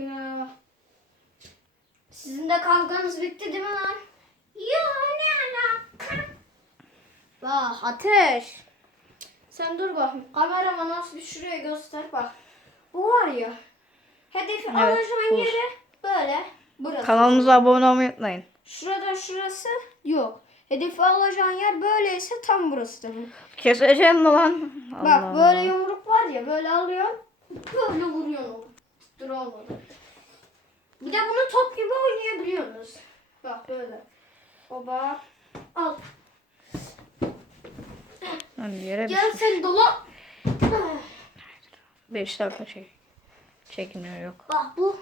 ya. Sizin de kavganız bitti değil mi lan? Ya ne alaka? Bak ateş. Sen dur bakayım. Kamerama nasıl bir şuraya göster bak. Bu var ya. Hedefi Evet, alacağın bu. yere böyle. Burası. Kanalımıza abone olmayı unutmayın. Şurada şurası yok. Hedefi alacağın yer böyleyse tam burası da bu. Keseceğim mi lan? Bak Allah böyle Allah. yumruk var ya böyle alıyorsun. Böyle vuruyorsun. Dur olmadı. Bir de bunu top gibi oynayabiliyorsunuz. Bak böyle. Baba. Al. Lan yere Gel sen dola. 5 dakika şey. Çekmiyor yok. Bak bu.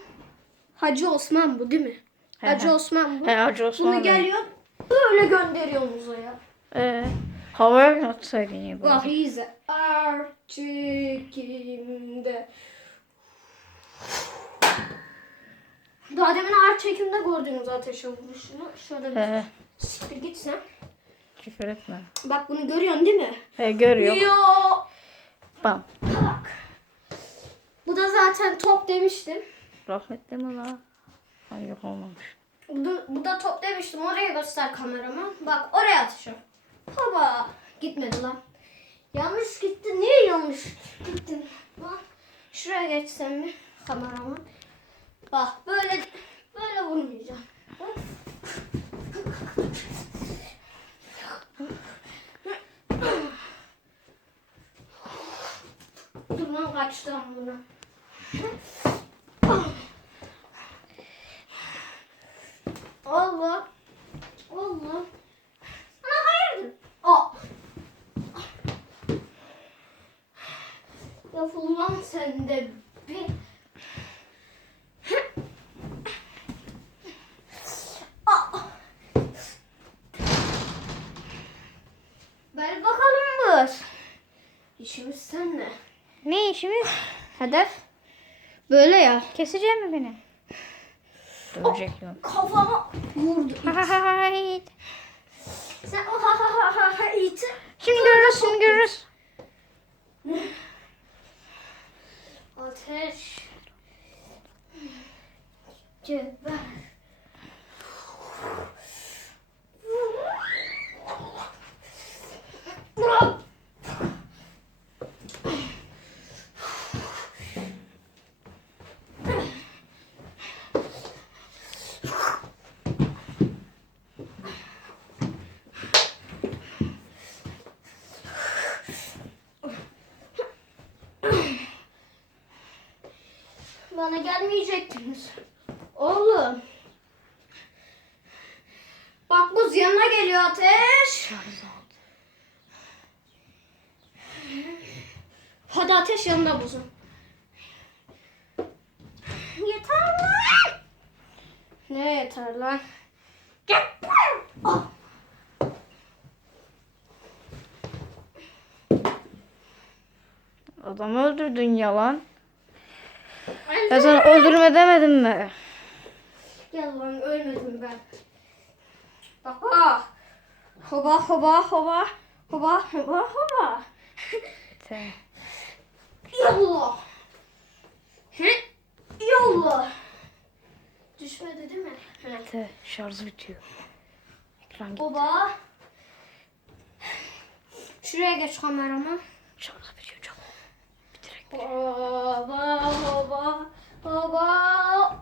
Hacı Osman bu değil mi? He Hacı he. Osman bu. He Hacı Osman. Bunu geliyor böyle gönderiyorsun uzaya. Ee, havaya atsaydın ya. Bak iyi izle. Arçekimde. Daha demin ağır çekimde gördünüz ateşe vuruşunu. Şöyle bir He, siktir git sen. küfür etme. Bak bunu görüyorsun değil mi? He görüyor. Yo. Bam. Bak. Bu da zaten top demiştim. Rahmetli mi lan? Ay yok olmamış. Bu da, bu da top demiştim. Oraya göster kamerama. Bak oraya atacağım. Baba. Gitmedi lan. Yanlış gitti. Niye yanlış gittin? Bak. Şuraya geçsem mi kamerama? Bak böyle böyle vurmayacağım. Bak. Dur lan kaçtım bunu. Allah. Allah. Ana hayırdır? Aa. Lafı lan sen de bir. Aa. Ver mı? İşimiz seninle. Ne işimiz? Hedef. Böyle ya. Kesecek mi beni? Dövecek yok. Kafama vurdu. Hayt. Sen o ha ha ha ha ha iti. Şimdi görürüz, şimdi görürüz. Ateş. Geber. Bana gelmeyecektiniz. Oğlum. Bak buz yanına geliyor ateş. Hadi ateş yanında buzun. Yeter lan. Ne yeter lan? Yeter. Ah. Adamı öldürdün yalan. Ya sana öldürme demedim mi? Gel lan ölmedim ben. Bak. Hoba hoba hoba. Hoba hoba hoba. Te. Yallah. Hı? Yallah. Düşmedi değil mi? Te. Şarjı bitiyor. Ekran gitti. Baba. Şuraya geç kamerama. Şarjı bitiyor çok. Bitirek. Baba, baba, baba,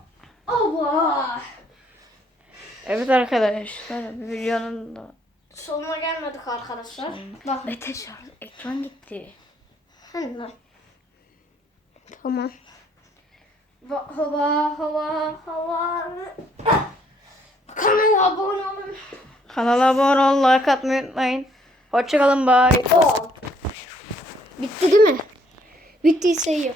baba. Evet arkadaşlar bir videonun da Sonuna gelmedik arkadaşlar. Bak. Mete şarj ekran gitti. Hani lan. Tamam. Ba- Hava, hava, hava. Kanala abone olun. Kanala abone olun, like atmayı unutmayın. Hoşçakalın, bye. Oo. Bitti değil mi? Bittiyse iyi.